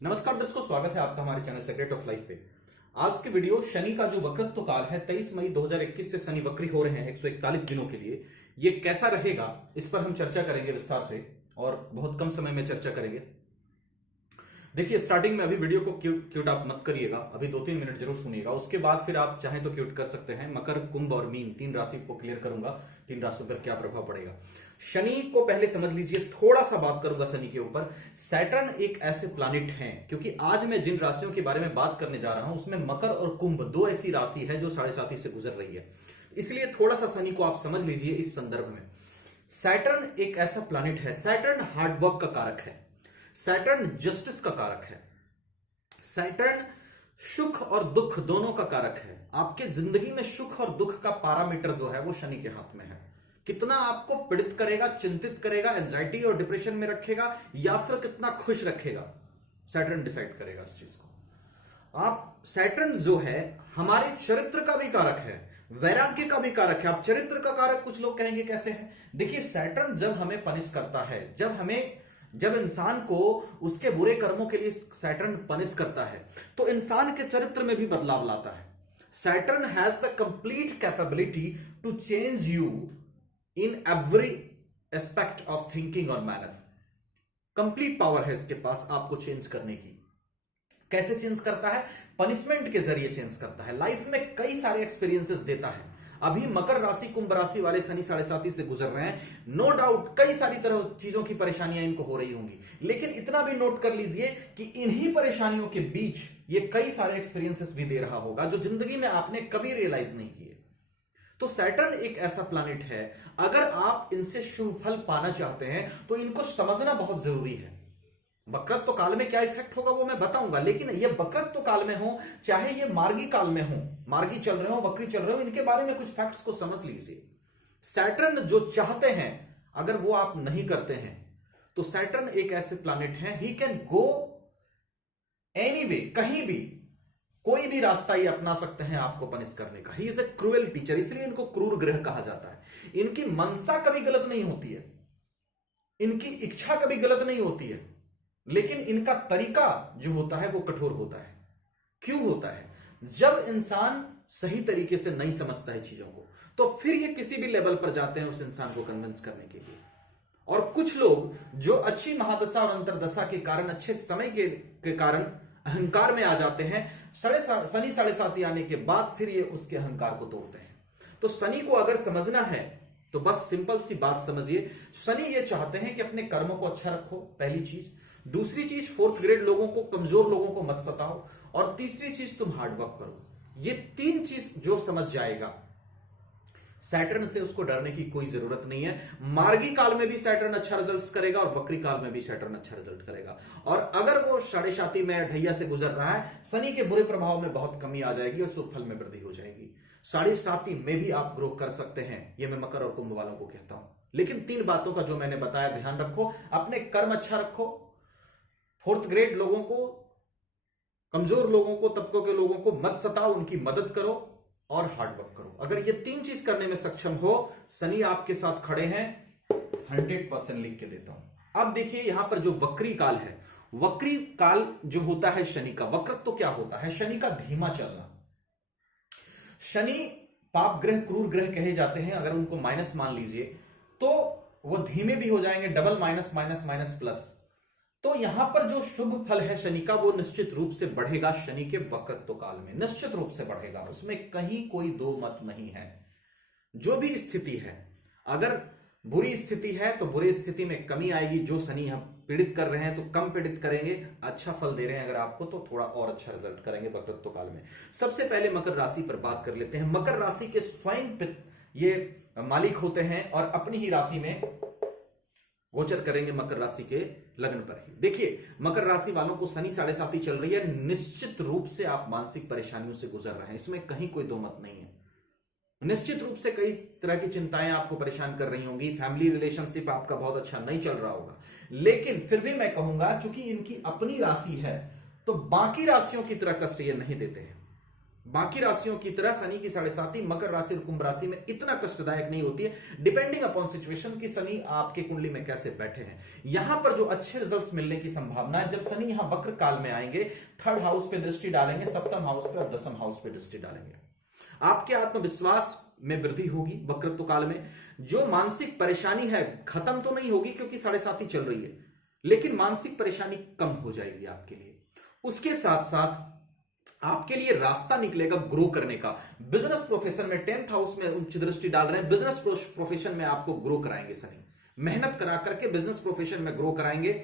नमस्कार दर्शकों, स्वागत है आपका हमारे चैनल सेक्रेट ऑफ लाइफ पे। आज के वीडियो शनि का जो वक्रत्व काल है 23 मई 2021 से शनि वक्री हो रहे हैं 141 दिनों के लिए, ये कैसा रहेगा इस पर हम चर्चा करेंगे विस्तार से और बहुत कम समय में चर्चा करेंगे। देखिए, स्टार्टिंग में अभी वीडियो को क्यूट आप मत करिएगा, अभी 2-3 मिनट जरूर सुनिएगा, उसके बाद फिर आप चाहें तो क्यूट कर सकते हैं। मकर, कुंभ और मीन 3 राशि को क्लियर करूंगा, 3 राशियों पर क्या प्रभाव पड़ेगा। शनि को पहले समझ लीजिए, थोड़ा सा बात करूंगा शनि के ऊपर। सैटर्न एक ऐसे प्लैनेट हैं, क्योंकि आज मैं जिन राशियों के बारे में बात करने जा रहा हूं उसमें मकर और कुंभ दो ऐसी राशि है जो 7.5 से गुजर रही है, इसलिए थोड़ा सा शनि को आप समझ लीजिए इस संदर्भ में। सैटर्न एक ऐसा प्लैनेट है, सैटर्न हार्डवर्क का कारक है, सैटर्न जस्टिस का कारक है, सैटर्न सुख और दुख दोनों का कारक है। आपके जिंदगी में सुख और दुख का पैरामीटर जो है वो शनि के हाथ में है। कितना आपको पीड़ित करेगा, चिंतित करेगा, एंजाइटी और डिप्रेशन में रखेगा या फिर कितना खुश रखेगा, सैटर्न डिसाइड करेगा इस चीज को। आप सैटर्न जो है हमारे चरित्र का भी कारक है, वैराग्य का भी कारक है। आप चरित्र का कारक कुछ लोग कहेंगे कैसे है। देखिए, सैटर्न जब हमें पनिश करता है, जब इंसान को उसके बुरे कर्मों के लिए सैटर्न पनिश करता है तो इंसान के चरित्र में भी बदलाव लाता है। Saturn has the complete capability to change you in every aspect of thinking और मैनर। कंप्लीट पावर है इसके पास आपको चेंज करने की। कैसे चेंज करता है? पनिशमेंट के जरिए चेंज करता है। लाइफ में कई सारे एक्सपीरियंसेस देता है। अभी मकर राशि, कुंभ राशि वाले शनि 7.5 से गुजर रहे हैं, नो डाउट कई सारी तरह चीजों की परेशानियां इनको हो रही होंगी, लेकिन इतना भी नोट कर लीजिए कि इन्हीं परेशानियों के बीच ये कई सारे एक्सपीरियंसेस भी दे रहा होगा जो जिंदगी में आपने कभी रियलाइज नहीं किए। तो सैटर्न एक ऐसा प्लैनेट है, अगर आप इनसे शुभ फल पाना चाहते हैं तो इनको समझना बहुत जरूरी है। वक्रत्व काल में क्या इफेक्ट होगा वो मैं बताऊंगा, लेकिन ये वक्रत्व काल में हो चाहे ये मार्गी काल में हो, मार्गी चल रहे हो, वक्री चल रहे हो, इनके बारे में कुछ फैक्ट्स को समझ लीजिए। सैटर्न जो चाहते हैं अगर वो आप नहीं करते हैं तो सैटर्न एक ऐसे प्लैनेट है, ही कैन गो एनीवे, कहीं भी कोई भी रास्ता ये अपना सकते हैं आपको पनिश करने का। He is a cruel teacher, इसलिए इनको क्रूर ग्रह कहा जाता है। इनकी मनसा कभी गलत नहीं होती है, इनकी इच्छा कभी गलत नहीं होती है, लेकिन इनका तरीका जो होता है वो कठोर होता है। क्यों होता है? जब इंसान सही तरीके से नहीं समझता है चीजों को तो फिर ये किसी भी लेवल पर जाते हैं उस इंसान को कन्विंस करने के लिए। और कुछ लोग जो अच्छी महादशा और अंतरदशा के कारण, अच्छे समय के कारण अहंकार में आ जाते हैं, शनि 7.5 आने के बाद फिर ये उसके अहंकार को तोड़ते हैं। तो शनि को अगर समझना है तो बस सिंपल सी बात समझिए, शनि ये चाहते हैं कि अपने कर्मों को अच्छा रखो, पहली चीज। दूसरी चीज, 4th ग्रेड लोगों को, कमजोर लोगों को मत सताओ। और तीसरी चीज, तुम हार्डवर्क करो। ये 3 चीज जो समझ जाएगा, सैटर्न से उसको डरने की कोई जरूरत नहीं है। मार्गी काल में भी सैटर्न अच्छा रिजल्ट करेगा और वक्री काल में भी सैटर्न अच्छा रिजल्ट करेगा। और अगर वो 7.5 में ढैया से गुजर रहा है, शनि के बुरे प्रभाव में बहुत कमी आ जाएगी और सुख फल में वृद्धि हो जाएगी। 7.5 में भी आप ग्रो कर सकते हैं, ये मैं मकर और कुंभ वालों को कहता हूं। लेकिन 3 बातों का जो मैंने बताया ध्यान रखो, अपने कर्म अच्छा रखो, 4th ग्रेड लोगों को, कमजोर लोगों को, तबकों के लोगों को मत सताओ, उनकी मदद करो और हार्डवर्क करो। अगर ये 3 चीज करने में सक्षम हो, शनि आपके साथ खड़े हैं, 100% लिख के देता हूं। अब देखिए, यहां पर जो वक्री काल है, वक्री काल जो होता है शनि का, वक्रत्व तो क्या होता है? शनि का धीमा चलना। शनि पाप ग्रह, क्रूर ग्रह कहे जाते हैं। अगर उनको माइनस मान लीजिए तो वो धीमे भी हो जाएंगे, double minus minus minus plus. तो यहां पर जो शुभ फल है शनि का वो निश्चित रूप से बढ़ेगा। शनि के वक्रत्व काल में निश्चित रूप से बढ़ेगा, उसमें कहीं कोई दो मत नहीं है। जो भी स्थिति है, अगर बुरी स्थिति है तो बुरी स्थिति में कमी आएगी। जो शनि हम पीड़ित कर रहे हैं तो कम पीड़ित करेंगे, अच्छा फल दे रहे हैं अगर आपको तो थोड़ा और अच्छा रिजल्ट करेंगे वक्रत्व काल में। सबसे पहले मकर राशि पर बात कर लेते हैं। मकर राशि के स्वयं ये मालिक होते हैं और अपनी ही राशि में गोचर करेंगे मकर राशि के लग्न पर ही। देखिए, मकर राशि वालों को शनि 7.5 चल रही है, निश्चित रूप से आप मानसिक परेशानियों से गुजर रहे हैं, इसमें कहीं कोई दो मत नहीं है। निश्चित रूप से कई तरह की चिंताएं आपको परेशान कर रही होंगी, फैमिली रिलेशनशिप आपका बहुत अच्छा नहीं चल रहा होगा, लेकिन फिर भी मैं कहूंगा चूंकि इनकी अपनी राशि है तो बाकी राशियों की तरह कष्ट ये नहीं देते हैं। बाकी राशियों की तरह शनि की साढ़े साती मकर राशि और कुंभ राशि में इतना कष्टदायक नहीं होती है, डिपेंडिंग अपॉन सिचुएशन की शनि आपके कुंडली में कैसे बैठे हैं। यहां पर जो अच्छे रिजल्ट्स मिलने की संभावना है, जब शनि यहां वक्र काल में आएंगे, थर्ड हाउस पे दृष्टि डालेंगे, सप्तम हाउस पे और दसम हाउस पे दृष्टि डालेंगे, आपके आत्मविश्वास में वृद्धि होगी। वक्रत्व काल में जो मानसिक परेशानी है खत्म तो नहीं होगी क्योंकि साढ़े साती चल रही है, लेकिन मानसिक परेशानी कम हो जाएगी आपके लिए। उसके साथ साथ आपके लिए रास्ता निकलेगा ग्रो करने का। बिजनेस प्रोफेशन में 10th हाउस में उच्च दृष्टि डाल रहे हैं, बिजनेस प्रोफेशन में आपको ग्रो कराएंगे शनि, मेहनत करा करके बिजनेस प्रोफेशन में ग्रो कराएंगे।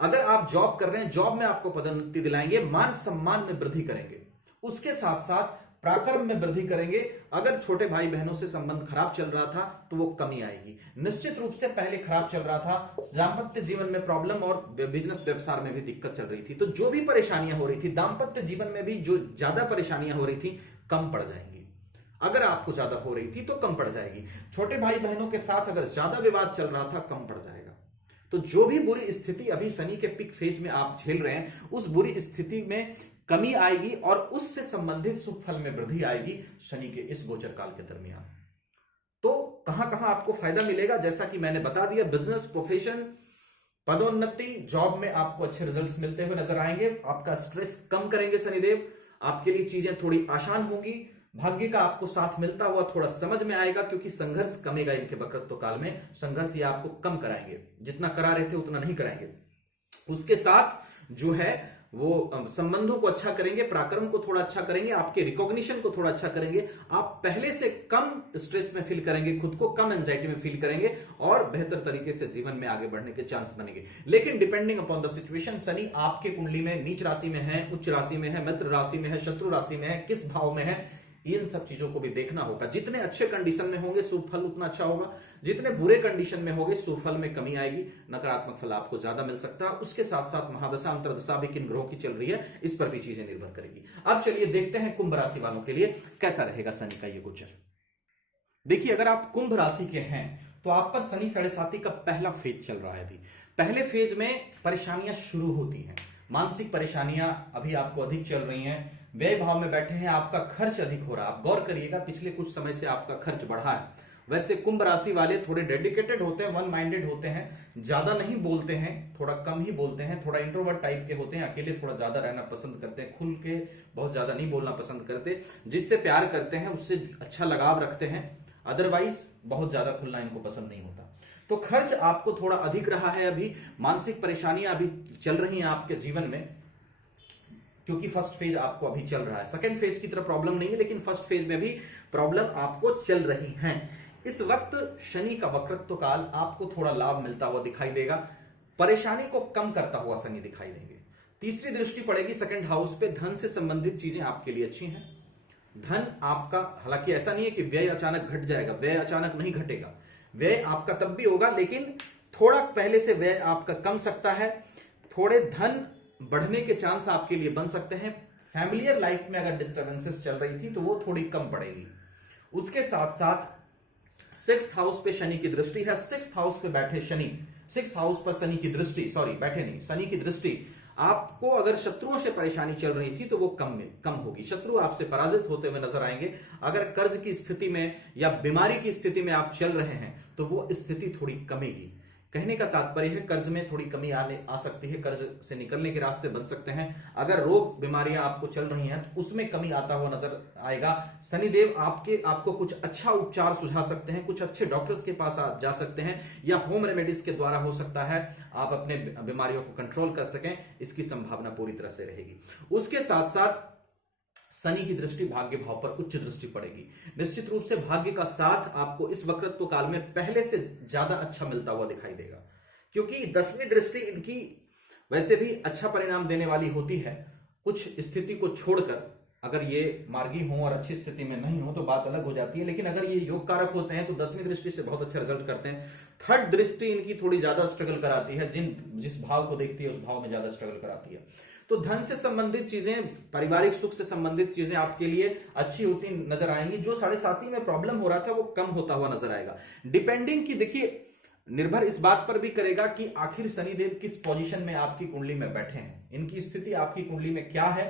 अगर आप जॉब कर रहे हैं, जॉब में आपको पदोन्नति दिलाएंगे, मान सम्मान में वृद्धि करेंगे। उसके साथ साथ पराक्रम में वृद्धि करेंगे। अगर छोटे भाई बहनों से संबंध खराब चल रहा था तो वो कमी आएगी। निश्चित रूप से पहले खराब चल रहा था, दाम्पत्य जीवन में प्रॉब्लम और बिजनेस व्यवसाय में भी दिक्कत चल रही थी, तो जो भी परेशानियां हो रही थी दाम्पत्य जीवन में भी जो ज्यादा परेशानियां हो रही थी कम पड़ जाएंगी। अगर आपको ज्यादा हो रही थी तो कम पड़ जाएगी। छोटे भाई बहनों के साथ अगर ज्यादा विवाद चल रहा था कम पड़ जाएगा। तो जो भी बुरी स्थिति अभी शनि के पिक फेज में आप झेल रहे हैं, उस बुरी स्थिति में कमी आएगी और उससे संबंधित सुख फल में वृद्धि आएगी शनि के इस गोचर काल के दरमियान। तो कहां कहां आपको फायदा मिलेगा, जैसा कि मैंने बता दिया, बिजनेस प्रोफेशन, पदोन्नति, जॉब में आपको अच्छे रिजल्ट्स मिलते हुए नजर आएंगे। आपका स्ट्रेस कम करेंगे शनिदेव, आपके लिए चीजें थोड़ी आसान होंगी। भाग्य का आपको साथ मिलता हुआ थोड़ा समझ में आएगा क्योंकि संघर्ष कमेगा इनके वक्रत्व काल में। संघर्ष ये आपको कम कराएंगे, जितना करा रहे थे उतना नहीं कराएंगे। उसके साथ जो है वो संबंधों को अच्छा करेंगे, पराक्रम को थोड़ा अच्छा करेंगे, आपके रिकॉग्निशन को थोड़ा अच्छा करेंगे। आप पहले से कम स्ट्रेस में फील करेंगे, खुद को कम एंजाइटी में फील करेंगे और बेहतर तरीके से जीवन में आगे बढ़ने के चांस बनेंगे। लेकिन depending upon the situation, Shani आपके कुंडली में नीच राशि में है, उच्च राशि में है, मित्र राशि में है, शत्रु राशि में है, किस भाव में है, इन सब चीजों को भी देखना होगा। जितने अच्छे कंडीशन में होंगे शुभ फल उतना अच्छा होगा, जितने बुरे कंडीशन में होंगे शुभ फल में कमी आएगी, नकारात्मक फल आपको ज्यादा मिल सकता है। उसके साथ साथ महादशा अंतरदशा भी किन ग्रहों की चल रही है इस पर भी चीजें निर्भर करेगी। अब चलिए देखते हैं कुंभ राशि वालों के लिए कैसा रहेगा शनि का ये गोचर। देखिए, अगर आप कुंभ राशि के हैं तो आप पर शनि साढ़े साती का पहला फेज चल रहा है। अभी पहले फेज में परेशानियां शुरू होती हैं, मानसिक परेशानियां अभी आपको अधिक चल रही हैं, व्यय भाव में बैठे हैं, आपका खर्च अधिक हो रहा है। आप गौर करिएगा, पिछले कुछ समय से आपका खर्च बढ़ा है। वैसे कुंभ राशि वाले थोड़े डेडिकेटेड होते हैं, वन माइंडेड होते हैं, ज्यादा नहीं बोलते हैं, थोड़ा कम ही बोलते हैं, थोड़ा इंट्रोवर्ट टाइप के होते हैं, अकेले थोड़ा ज्यादा रहना पसंद करते हैं, खुल के बहुत ज्यादा नहीं बोलना पसंद करते। जिससे प्यार करते हैं उससे अच्छा लगाव रखते हैं, अदरवाइज बहुत ज्यादा खुलना इनको पसंद नहीं होता। तो खर्च आपको थोड़ा अधिक रहा है। अभी मानसिक परेशानियां अभी चल रही हैं आपके जीवन में, क्योंकि फर्स्ट फेज आपको अभी चल रहा है। सेकंड फेज की तरह प्रॉब्लम नहीं है, लेकिन फर्स्ट फेज में भी प्रॉब्लम आपको चल रही है। इस वक्त शनि का वक्रत्व काल आपको थोड़ा लाभ मिलता हुआ दिखाई देगा, परेशानी को कम करता हुआ शनि दिखाई देंगे। तीसरी दृष्टि पड़ेगी सेकंड हाउस पे, धन से संबंधित चीजें आपके लिए अच्छी हैं। धन आपका, हालांकि ऐसा नहीं है कि व्यय अचानक घट जाएगा, व्यय अचानक नहीं घटेगा, व्यय आपका तब भी होगा, लेकिन थोड़ा पहले से व्यय आपका कम सकता है। थोड़े धन बढ़ने के चांस आपके लिए बन सकते हैं। फैमिलियर लाइफ में अगर डिस्टर्बेंसेस चल रही थी तो वो थोड़ी कम पड़ेगी। उसके साथ साथ 6th हाउस पे शनि की दृष्टि है। 6th हाउस पे बैठे शनि, 6th हाउस पर शनि की दृष्टि, सॉरी बैठे नहीं, शनि की दृष्टि, आपको अगर शत्रुओं से परेशानी चल रही थी तो वो कम होगी, शत्रु आपसे पराजित होते हुए नजर आएंगे। अगर कर्ज की स्थिति में या बीमारी की स्थिति में आप चल रहे हैं तो वो स्थिति थोड़ी कमेगी। कहने का तात्पर्य है कर्ज में थोड़ी कमी आ सकती है, कर्ज से निकलने के रास्ते बन सकते हैं। अगर रोग बीमारियां आपको चल रही हैं तो उसमें कमी आता हुआ नजर आएगा। शनिदेव आपको कुछ अच्छा उपचार सुझा सकते हैं, कुछ अच्छे डॉक्टर्स के पास आप जा सकते हैं, या होम रेमेडीज के द्वारा हो सकता है आप अपने बीमारियों को कंट्रोल कर सकें, इसकी संभावना पूरी तरह से रहेगी। उसके साथ साथ शनि की दृष्टि भाग्य भाव पर उच्च दृष्टि पड़ेगी। निश्चित रूप से भाग्य का साथ आपको इस वक्रत्व काल में पहले से ज्यादा अच्छा मिलता हुआ दिखाई देगा, क्योंकि 10वीं दृष्टि इनकी वैसे भी अच्छा परिणाम देने वाली होती है। कुछ स्थिति को छोड़कर अगर ये मार्गी हो और अच्छी स्थिति में नहीं हो तो बात अलग हो जाती है, लेकिन अगर ये योग कारक होते हैं तो 10वीं दृष्टि से बहुत अच्छा रिजल्ट करते हैं। थर्ड दृष्टि इनकी थोड़ी ज्यादा स्ट्रगल कराती है, जिस भाव को देखती है उस भाव में ज्यादा स्ट्रगल कराती है। तो धन से संबंधित चीजें, पारिवारिक सुख से संबंधित चीजें आपके लिए अच्छी होती नजर आएंगी। जो साढ़े साती में प्रॉब्लम हो रहा था वो कम होता हुआ नजर आएगा। डिपेंडिंग की देखिए, निर्भर इस बात पर भी करेगा कि आखिर शनिदेव किस पोजीशन में आपकी कुंडली में बैठे हैं, इनकी स्थिति आपकी कुंडली में क्या है,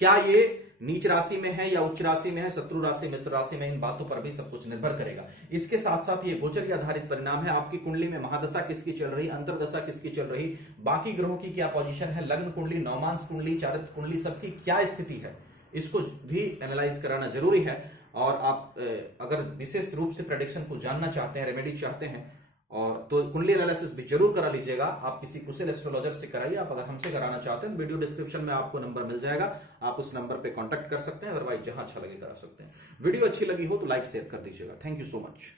क्या ये नीच राशि में है या उच्च राशि में है, शत्रु राशि, मित्र राशि में, इन बातों पर भी सब कुछ निर्भर करेगा। इसके साथ साथ ये गोचर आधारित परिणाम है। आपकी कुंडली में महादशा किसकी चल रही, अंतरदशा किसकी चल रही, बाकी ग्रहों की क्या पोजीशन है, लग्न कुंडली, नवमांश कुंडली, चारित्र कुंडली, सबकी क्या स्थिति है, इसको भी एनालाइज कराना जरूरी है। और आप अगर विशेष रूप से प्रेडिक्शन को जानना चाहते हैं, रेमेडी चाहते हैं, और तो कुंडली एनालिसिस भी जरूर करा लीजिएगा। आप किसी कुशल एस्ट्रोलॉजर से कराइए। आप अगर हमसे कराना चाहते हैं तो वीडियो डिस्क्रिप्शन में आपको नंबर मिल जाएगा, आप उस नंबर पे कांटेक्ट कर सकते हैं। अदरवाइज जहां अच्छा लगे करा सकते हैं। वीडियो अच्छी लगी हो तो लाइक शेयर कर दीजिएगा। Thank you so much.